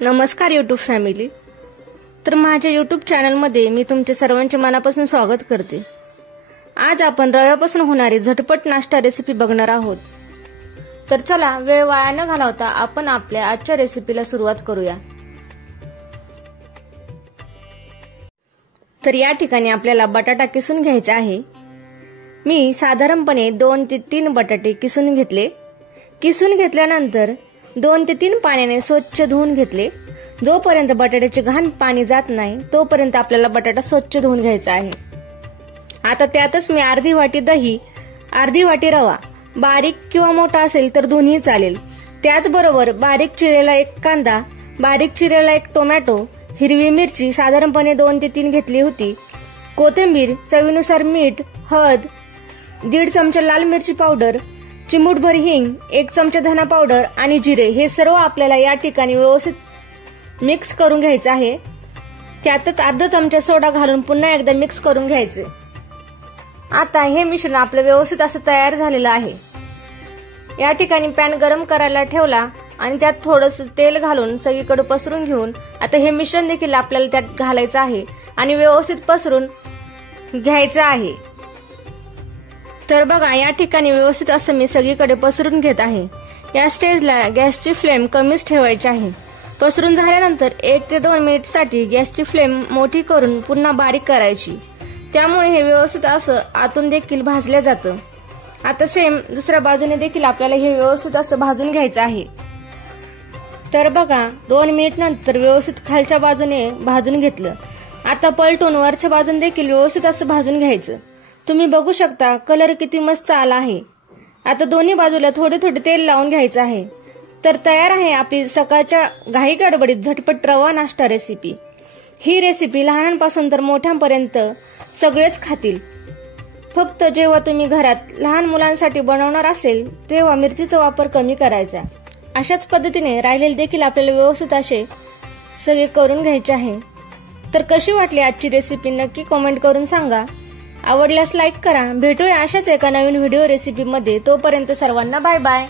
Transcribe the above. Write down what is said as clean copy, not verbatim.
नमस्कार YouTube family. तर माझ्या यूट्यूब चॅनलमध्ये मी तुमचे सर्वांचे मनापासून स्वागत करते। आज आपण रव्यापासून होणारी झटपट नाश्ता रेसिपी बघणार आहोत। तर चला वेळ वाया न घालवता आपण आपल्या आजच्या रेसिपीला सुरुवात करूया। तर या ठिकाणी आपल्याला बटाटा किसून घ्यायचा आहे। मी साधारणपणे 2 ते 3 बटाटे किसून घेतले। किसून घेतल्यानंतर 2 ते 3 पाण्याने स्वच्छ धुवून घेतले। जोपर्यंत बटाट्याचे घाण पाणी जात नाही तोपर्यंत आपल्याला बटाटा स्वच्छ धुवून घ्यायचा आहे। आता त्यातच मी अर्धी वाटी दही, अर्धी वाटी रवा, बारीक किंवा मोठा असेल तर दोन्ही चालेल, त्याचबरोबर बारीक चिरलेला 1 कांदा, बारीक चिरलेला 1 टोमॅटो, हिरवी मिरची साधारणपणे 2 ते 3 घेतली होती, कोथिंबीर, चवीनुसार मीठ, हळद, 1.5 चमचा लाल मिरची पावडर, चिमूटभर हिंग, 1 चमचा धना पावडर आणि जिरे हे सर्व आपल्याला या ठिकाणी व्यवस्थित मिक्स करून घ्यायचे आहे। त्यातच अर्धा चमचा सोडा घालून पुन्हा एकदा मिक्स करून घ्यायचे। आता हे मिश्रण आपलं व्यवस्थित असं तयार झालेलं आहे। या ठिकाणी पॅन गरम करायला ठेवला आणि त्यात थोडंसं तेल घालून सगळीकडे पसरून घेऊन आता हे मिश्रण देखील आपल्याला त्यात घालायचं आहे आणि व्यवस्थित पसरून घ्यायचं आहे। तर बघा या ठिकाणी व्यवस्थित असं मी सगळीकडे पसरून घेत आहे। या स्टेजला गॅसची फ्लेम कमीच ठेवायची आहे। पसरून झाल्यानंतर 1 ते 2 मिनिटसाठी गॅसची फ्लेम मोठी करून पुन्हा बारीक करायची, त्यामुळे हे व्यवस्थित असं आतून देखील भाजलं जातं। आता सेम दुसऱ्या बाजूने देखील आपल्याला हे व्यवस्थित असं भाजून घ्यायचं आहे। तर बघा 2 मिनिट नंतर व्यवस्थित खालच्या बाजूने भाजून घेतलं। आता पलटून वरच्या बाजूने देखील व्यवस्थित असं भाजून घ्यायचं। तुम्ही बघू शकता कलर किती मस्त आला आहे। आता दोन्ही बाजूला थोडे थोडे तेल लावून घ्यायचं आहे। तर तयार आहे आपली सकाळच्या घाई गडबडीत झटपट रवा नाश्ता रेसिपी। ही रेसिपी लहानांपासून तर मोठ्यांपर्यंत सगळेच खातील। फक्त जेव्हा तुम्ही घरात लहान मुलांसाठी बनवणार असेल तेव्हा मिरचीचा वापर कमी करायचा। अशाच पद्धतीने राहिलेले देखील आपल्याला व्यवस्थित असे सगळे करून घ्यायचे आहे। तर कशी वाटली आजची रेसिपी नक्की कमेंट करून सांगा। आवडल्यास लाईक करा। भेटूया अशाच एका नवीन व्हिडिओ रेसिपी मध्ये। तोपर्यंत सर्वांना बाय बाय।